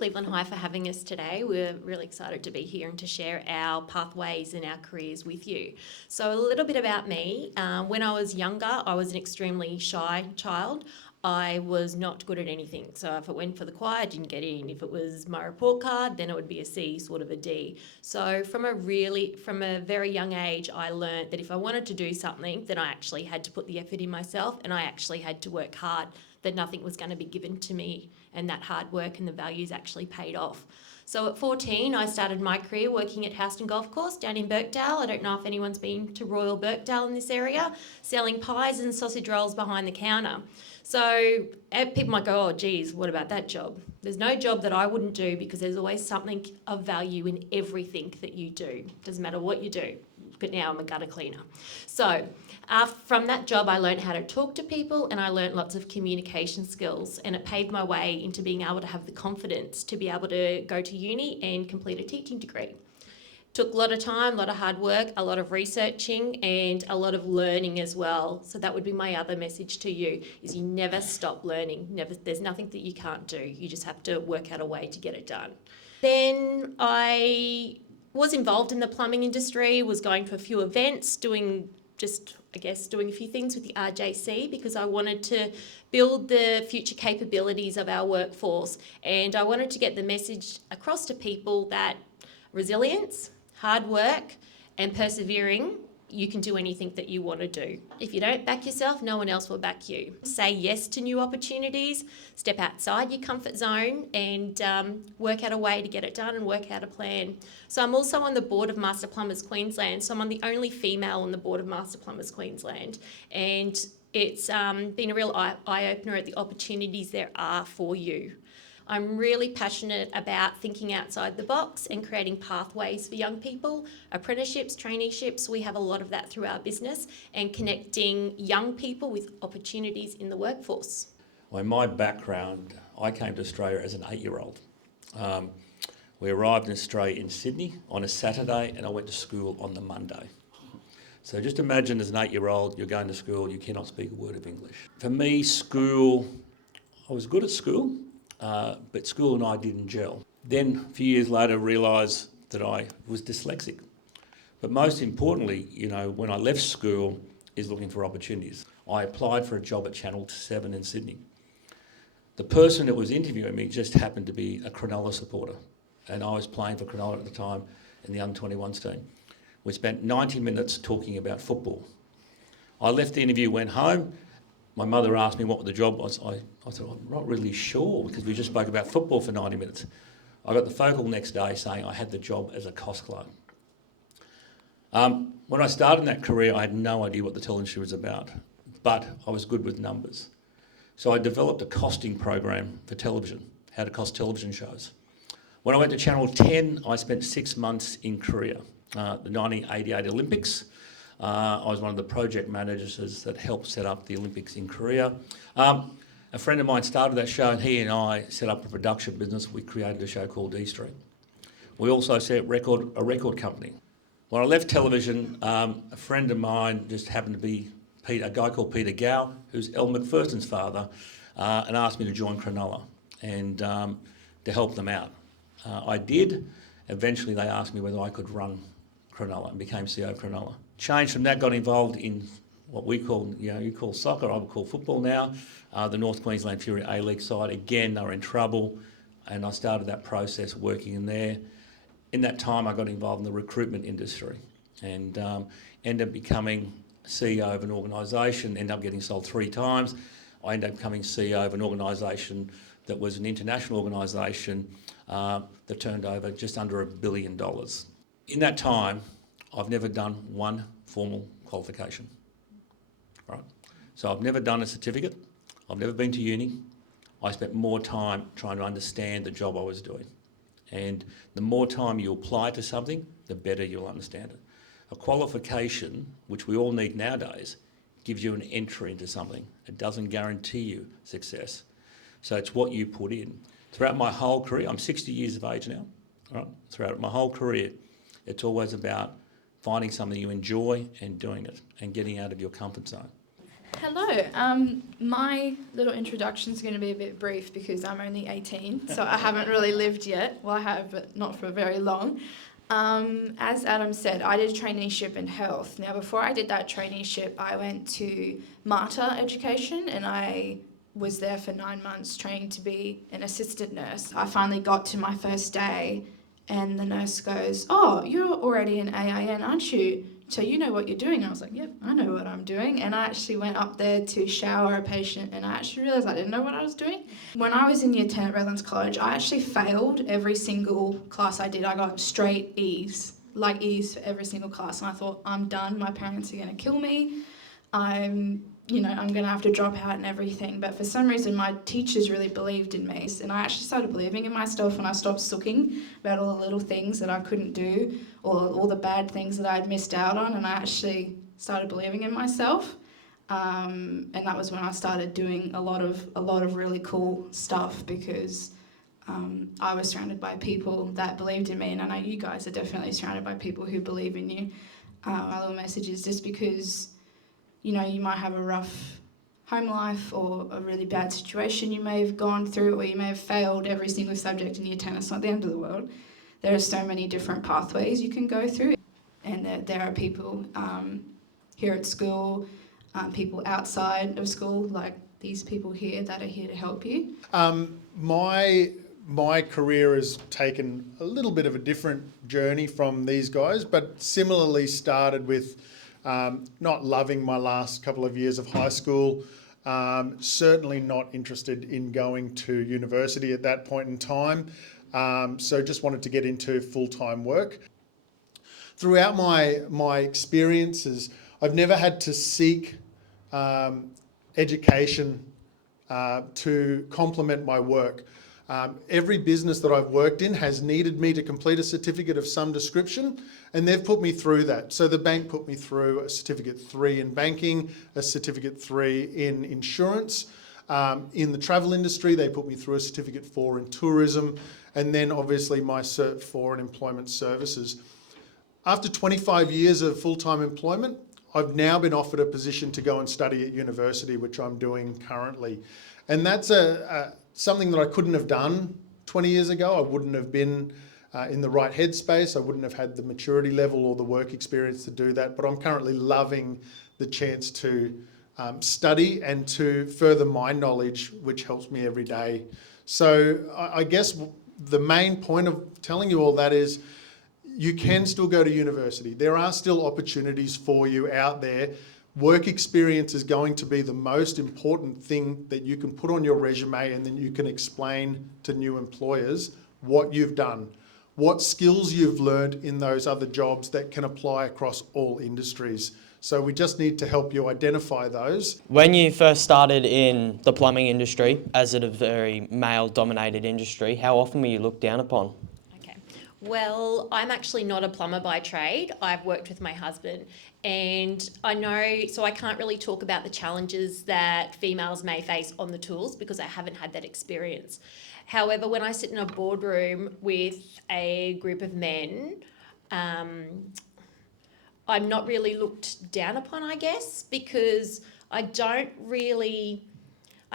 Cleveland High, for having us today. We're really excited to be here and to share our pathways and our careers with you. So a little bit about me. When I was younger, I was an extremely shy child. I was not good at anything. So if it went for the choir, I didn't get in. If it was my report card, then it would be a C, sort of a D. So from a very young age, I learned that if I wanted to do something, then I actually had to put the effort in myself, and I actually had to work hard, that nothing was going to be given to me, and that hard work and the values actually paid off. So at 14, I started my career working at Houston Golf Course down in Birkdale. I don't know if anyone's been to Royal Birkdale in this area, selling pies and sausage rolls behind the counter. So people might go, oh, geez, what about that job? There's no job that I wouldn't do, because there's always something of value in everything that you do. Doesn't matter what you do. But now I'm a gutter cleaner. So from that job, I learned how to talk to people, and I learned lots of communication skills, and it paved my way into being able to have the confidence to be able to go to uni and complete a teaching degree. Took a lot of time, a lot of hard work, a lot of researching, and a lot of learning as well. So that would be my other message to you, is you never stop learning. There's nothing that you can't do. You just have to work out a way to get it done. Then I was involved in the plumbing industry, was going to a few events, doing a few things with the RJC, because I wanted to build the future capabilities of our workforce. And I wanted to get the message across to people that resilience, hard work, and persevering, you can do anything that you want to do. If you don't back yourself, no one else will back you. Say yes to new opportunities, step outside your comfort zone, and work out a way to get it done and work out a plan. So I'm also on the board of Master Plumbers Queensland, so I'm the only female on the board of Master Plumbers Queensland. And it's been a real eye-opener at the opportunities there are for you. I'm really passionate about thinking outside the box and creating pathways for young people, apprenticeships, traineeships. We have a lot of that through our business, and connecting young people with opportunities in the workforce. Well, in my background, I came to Australia as an 8-year-old. We arrived in Australia in Sydney on a Saturday, and I went to school on the Monday. So just imagine, as an 8-year-old, you're going to school, you cannot speak a word of English. For me, I was good at school. But school and I didn't gel. Then a few years later, realised that I was dyslexic. But most importantly, when I left school, is looking for opportunities. I applied for a job at Channel 7 in Sydney. The person that was interviewing me just happened to be a Cronulla supporter, and I was playing for Cronulla at the time in the under-21s team. We spent 90 minutes talking about football. I left the interview, went home. My mother asked me what the job was. I said, I'm not really sure, because we just spoke about football for 90 minutes. I got the phone call next day saying I had the job as a cost clerk. When I started in that career, I had no idea what the television was about, but I was good with numbers. So I developed a costing program for television, how to cost television shows. When I went to Channel 10, I spent 6 months in Korea, the 1988 Olympics. I was one of the project managers that helped set up the Olympics in Korea. A friend of mine started that show, and he and I set up a production business. We created a show called E Street. We also set up a record company. When I left television, a friend of mine just happened to be a guy called Peter Gow, who's Elle Macpherson's father, and asked me to join Cronulla and to help them out. I did. Eventually they asked me whether I could run Cronulla, and became CEO of Cronulla. Changed from that, got involved in what we call, you call soccer, I would call football now. The North Queensland Fury A-League side, again, they were in trouble, and I started that process working in there. In that time, I got involved in the recruitment industry, and ended up becoming CEO of an organisation, ended up getting sold 3 times. I ended up becoming CEO of an organisation that was an international organisation that turned over just under $1 billion. In that time, I've never done one formal qualification, right? So I've never done a certificate. I've never been to uni. I spent more time trying to understand the job I was doing. And the more time you apply to something, the better you'll understand it. A qualification, which we all need nowadays, gives you an entry into something. It doesn't guarantee you success. So it's what you put in. Throughout my whole career, I'm 60 years of age now, right? Throughout my whole career, it's always about finding something you enjoy and doing it, and getting out of your comfort zone. Hello. My little introduction is going to be a bit brief because I'm only 18, so I haven't really lived yet. Well, I have, but not for very long. As Adam said, I did a traineeship in health. Now, before I did that traineeship, I went to MATA education, and I was there for 9 months training to be an assistant nurse. I finally got to my first day, and the nurse goes, "Oh, you're already an AIN, aren't you? So you know what you're doing." I was like, "Yep, I know what I'm doing." And I actually went up there to shower a patient, and I actually realised I didn't know what I was doing. When I was in year 10 at Redlands College, I actually failed every single class I did. I got straight E's, like E's for every single class. And I thought, I'm done. My parents are going to kill me. I'm going to have to drop out and everything. But for some reason, my teachers really believed in me. And I actually started believing in myself when I stopped sooking about all the little things that I couldn't do or all the bad things that I'd missed out on. And I actually started believing in myself. And that was when I started doing a lot of really cool stuff because I was surrounded by people that believed in me. And I know you guys are definitely surrounded by people who believe in you. My little message is just because you might have a rough home life or a really bad situation you may have gone through, or you may have failed every single subject in year 10. It's not the end of the world. There are so many different pathways you can go through, and there are people here at school, people outside of school, like these people here that are here to help you. My career has taken a little bit of a different journey from these guys, but similarly started with not loving my last couple of years of high school, certainly not interested in going to university at that point in time, so just wanted to get into full-time work. Throughout my experiences, I've never had to seek education to complement my work. Every business that I've worked in has needed me to complete a certificate of some description, and they've put me through that. So the bank put me through a Certificate 3 in banking, a Certificate 3 in insurance. In the travel industry, they put me through a Certificate 4 in tourism, and then obviously my Cert 4 in employment services. After 25 years of full-time employment, I've now been offered a position to go and study at university, which I'm doing currently. And that's something that I couldn't have done 20 years ago. I wouldn't have been in the right headspace. I wouldn't have had the maturity level or the work experience to do that. But I'm currently loving the chance to study and to further my knowledge, which helps me every day. So I guess the main point of telling you all that is you can still go to university. There are still opportunities for you out there. Work experience is going to be the most important thing that you can put on your resume, and then you can explain to new employers what you've done, what skills you've learned in those other jobs that can apply across all industries. So we just need to help you identify those. When you first started in the plumbing industry, as it a very male-dominated industry, how often were you looked down upon? Okay. Well, I'm actually not a plumber by trade. I've worked with my husband, and I know, so I can't really talk about the challenges that females may face on the tools because I haven't had that experience. However, when I sit in a boardroom with a group of men, I'm not really looked down upon, I guess, because I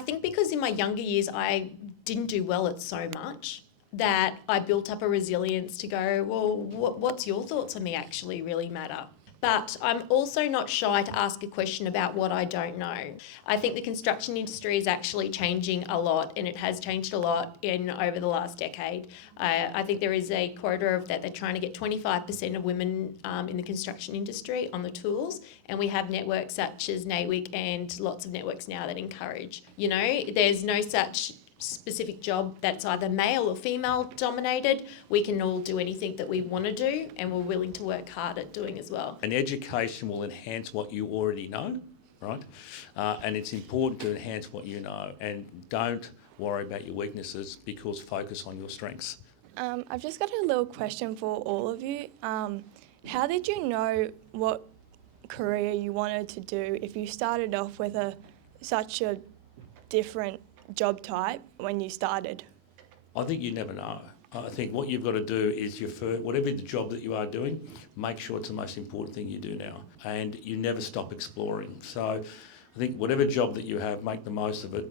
think because in my younger years I didn't do well at so much that I built up a resilience to go, well, what's your thoughts on me actually really matter? But I'm also not shy to ask a question about what I don't know. I think the construction industry is actually changing a lot, and it has changed a lot over the last decade. I think there is a quota of that they're trying to get 25% of women in the construction industry on the tools, and we have networks such as NAWIC and lots of networks now that encourage. There's no such specific job that's either male or female dominated. We can all do anything that we want to do, and we're willing to work hard at doing as well. And education will enhance what you already know, right? And it's important to enhance what you know, and don't worry about your weaknesses because focus on your strengths. I've just got a little question for all of you. How did you know what career you wanted to do if you started off with such a different job type when you started? I think you never know. I think what you've got to do is whatever the job that you are doing, make sure it's the most important thing you do now, and you never stop exploring. So I think whatever job that you have, make the most of it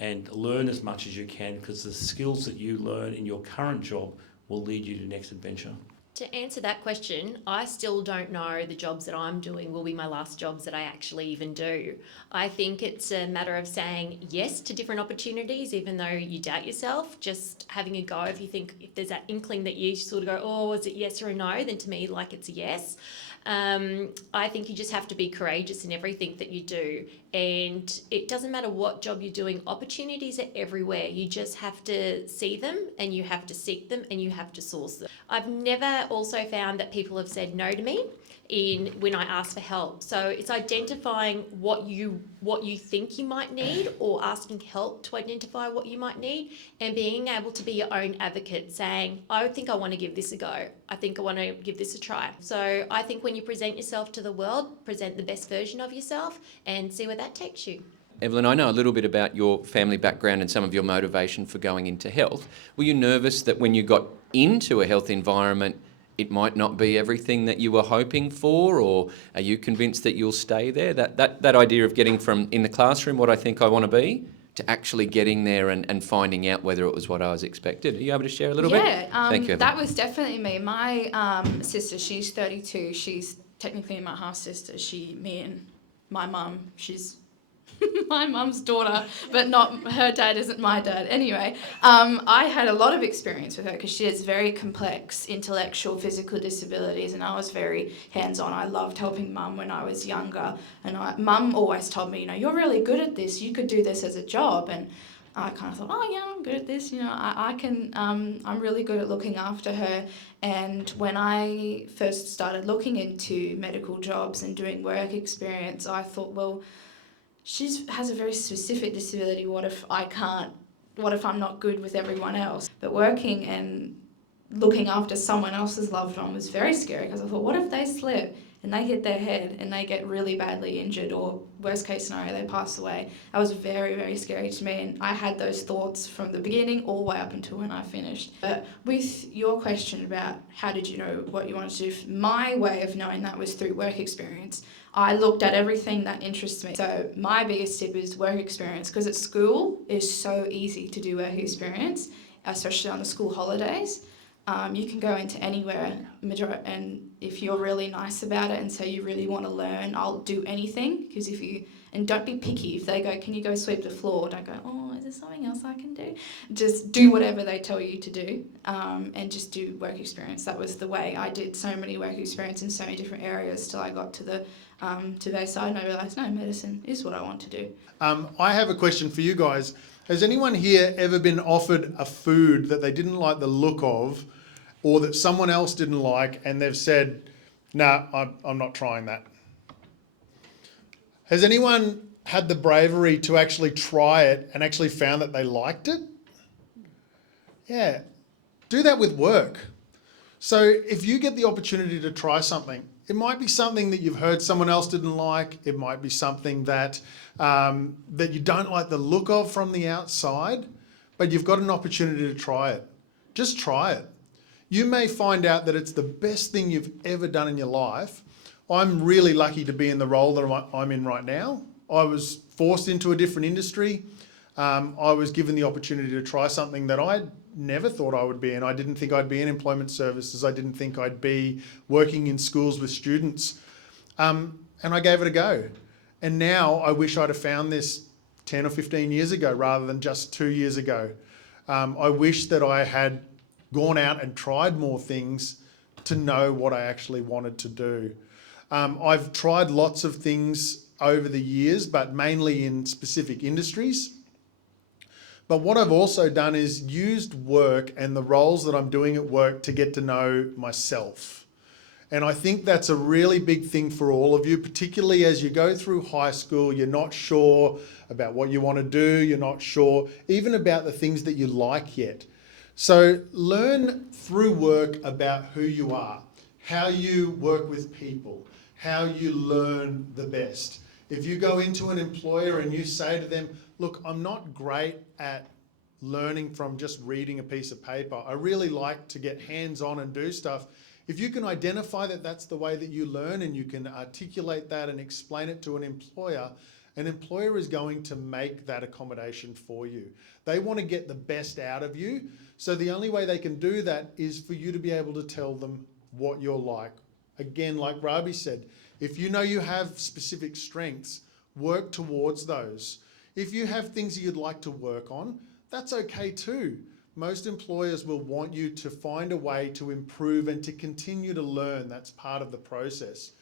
and learn as much as you can, because the skills that you learn in your current job will lead you to the next adventure. To answer that question, I still don't know the jobs that I'm doing will be my last jobs that I actually even do. I think it's a matter of saying yes to different opportunities, even though you doubt yourself. Just having a go. If you think, if there's that inkling that you sort of go, oh, is it yes or a no? Then to me, like, it's a yes. I think you just have to be courageous in everything that you do. And it doesn't matter what job you're doing, opportunities are everywhere. You just have to see them, and you have to seek them, and you have to source them. I've never also found that people have said no to me when I ask for help. So it's identifying what you think you might need, or asking help to identify what you might need, and being able to be your own advocate, saying, I think I want to give this a go. I think I want to give this a try. So I think when you present yourself to the world, present the best version of yourself and see where that takes you. Evelyn, I know a little bit about your family background and some of your motivation for going into health. Were you nervous that when you got into a health environment, it might not be everything that you were hoping for, or are you convinced that you'll stay there? That idea of getting from in the classroom, what I think I want to be, to actually getting there and finding out whether it was what I was expected. Are you able to share a little bit? Yeah, Thank you, Evelyn. that was definitely me. My sister, she's 32. She's technically my half sister. Me and my mum. She's my mum's daughter, but not her dad isn't my dad. Anyway, I had a lot of experience with her because she has very complex intellectual, physical disabilities, and I was very hands-on. I loved helping mum when I was younger, and mum always told me, you know, you're really good at this. You could do this as a job, and I kind of thought, oh yeah, I'm good at this. You know, I can. I'm really good at looking after her. And when I first started looking into medical jobs and doing work experience, I thought, well, she has a very specific disability. What if I can't? What if I'm not good with everyone else? But working and looking after someone else's loved one was very scary, because I thought, what if they slip and they hit their head and they get really badly injured, or worst case scenario, they pass away? That was very, very scary to me, and I had those thoughts from the beginning all the way up until when I finished. But with your question about how did you know what you wanted to do, my way of knowing that was through work experience. I looked at everything that interests me. So my biggest tip is work experience, because at school it's so easy to do work experience, especially on the school holidays. You can go into anywhere, and if you're really nice about it and say you really want to learn, I'll do anything. Because and don't be picky. If they go, can you go sweep the floor? Don't go, oh, is there something else I can do? Just do whatever they tell you to do, and just do work experience. That was the way. I did so many work experience in so many different areas till I got to the Bayside, and I realised, no, medicine is what I want to do. I have a question for you guys. Has anyone here ever been offered a food that they didn't like the look of, or that someone else didn't like, and they've said, no, I'm not trying that? Has anyone had the bravery to actually try it and actually found that they liked it? Yeah, do that with work. So if you get the opportunity to try something, it might be something that you've heard someone else didn't like. It might be something that that you don't like the look of from the outside, but you've got an opportunity to try it. Just try it. You may find out that it's the best thing you've ever done in your life. I'm really lucky to be in the role that I'm in right now. I was forced into a different industry. I was given the opportunity to try something that I never thought I would be in. I didn't think I'd be in employment services. I didn't think I'd be working in schools with students. And I gave it a go. And now I wish I'd have found this 10 or 15 years ago rather than just 2 years ago. I wish that I had gone out and tried more things to know what I actually wanted to do. I've tried lots of things over the years, but mainly in specific industries. But what I've also done is used work and the roles that I'm doing at work to get to know myself. And I think that's a really big thing for all of you, particularly as you go through high school. You're not sure about what you want to do. You're not sure even about the things that you like yet. So learn through work about who you are, how you work with people, how you learn the best. If you go into an employer and you say to them, look, I'm not great at learning from just reading a piece of paper. I really like to get hands-on and do stuff. If you can identify that that's the way that you learn, and you can articulate that and explain it to an employer, an employer is going to make that accommodation for you. They want to get the best out of you. So the only way they can do that is for you to be able to tell them what you're like. Again, like Rabi said, if you know you have specific strengths, work towards those. If you have things that you'd like to work on, that's okay too. Most employers will want you to find a way to improve and to continue to learn. That's part of the process.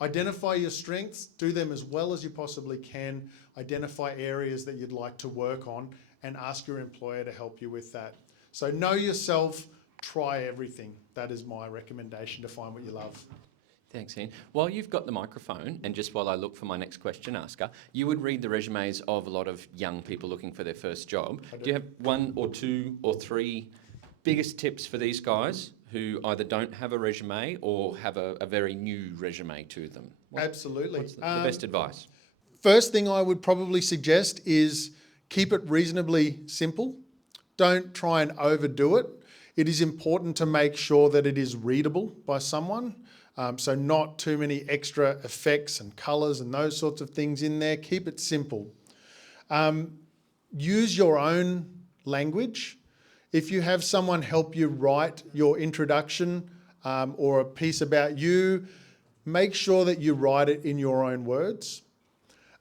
Identify your strengths, do them as well as you possibly can, identify areas that you'd like to work on, and ask your employer to help you with that. So know yourself, try everything. That is my recommendation to find what you love. Thanks, Ian. While you've got the microphone, and just while I look for my next question asker, you would read the resumes of a lot of young people looking for their first job. Do you have one or two or three biggest tips for these guys who either don't have a resume or have a very new resume to them? Absolutely. What's the best advice? First thing I would probably suggest is keep it reasonably simple. Don't try and overdo it. It is important to make sure that it is readable by someone. So not too many extra effects and colours and those sorts of things in there. Keep it simple. Use your own language. If you have someone help you write your introduction or a piece about you, make sure that you write it in your own words.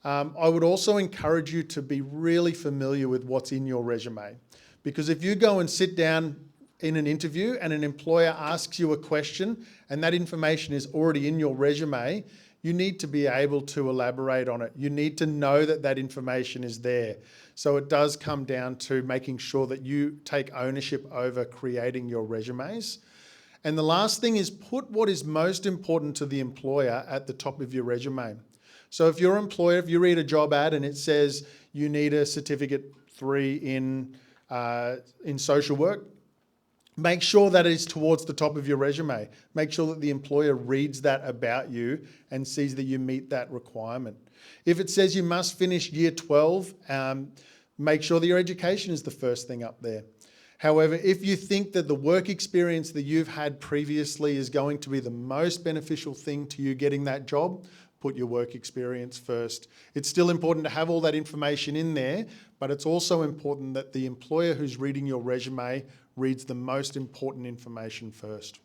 I would also encourage you to be really familiar with what's in your resume, because if you go and sit down in an interview and an employer asks you a question and that information is already in your resume, you need to be able to elaborate on it. You need to know that that information is there. So it does come down to making sure that you take ownership over creating your resumes. And the last thing is put what is most important to the employer at the top of your resume. So if your employer, if you read a job ad and it says you need a certificate 3 in social work, make sure that it is towards the top of your resume. Make sure that the employer reads that about you and sees that you meet that requirement. If it says you must finish year 12, make sure that your education is the first thing up there. However, if you think that the work experience that you've had previously is going to be the most beneficial thing to you getting that job, put your work experience first. It's still important to have all that information in there, but it's also important that the employer who's reading your resume reads the most important information first.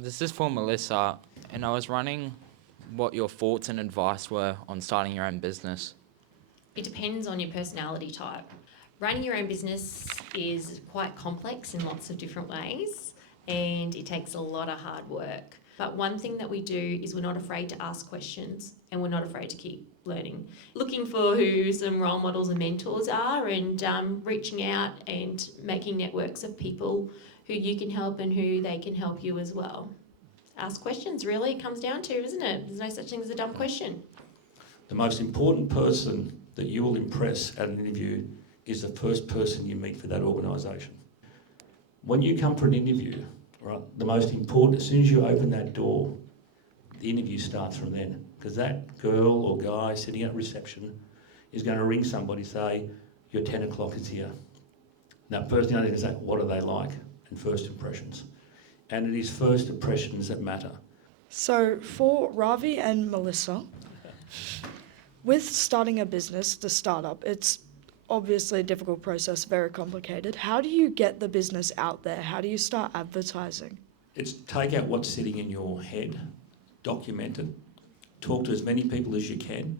This is for Melissa, and I was wondering what your thoughts and advice were on starting your own business. It depends on your personality type. Running your own business is quite complex in lots of different ways, and it takes a lot of hard work. But one thing that we do is we're not afraid to ask questions, and we're not afraid to keep learning. Looking for who some role models and mentors are, and reaching out and making networks of people who you can help and who they can help you as well. Ask questions, really, it comes down to, isn't it? There's no such thing as a dumb question. The most important person that you will impress at an interview is the first person you meet for that organisation. When you come for an interview, right, the most important, as soon as you open that door, the interview starts from then. Because that girl or guy sitting at reception is going to ring somebody, say, your 10 o'clock is here. Now, first thing I need to say, what are they like? And first impressions. And it is first impressions that matter. So for Ravi and Melissa, with starting a business, the startup, it's obviously a difficult process, very complicated. How do you get the business out there? How do you start advertising? It's take out what's sitting in your head, document it, talk to as many people as you can.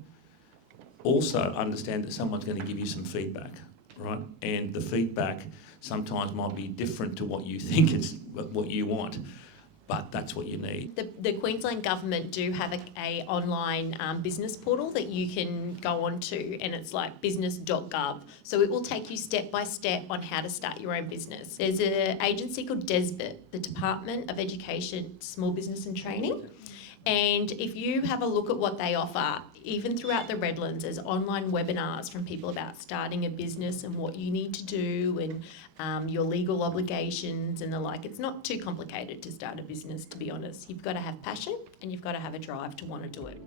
Also understand that someone's going to give you some feedback, right? And the feedback sometimes might be different to what you think is what you want, but that's what you need. The Queensland Government do have a online business portal that you can go on to, and it's like business.gov. So it will take you step by step on how to start your own business. There's an agency called DESBIT, the Department of Education, Small Business and Training. And if you have a look at what they offer, even throughout the Redlands, there's online webinars from people about starting a business and what you need to do and your legal obligations and the like. It's not too complicated to start a business, to be honest. You've got to have passion and you've got to have a drive to want to do it.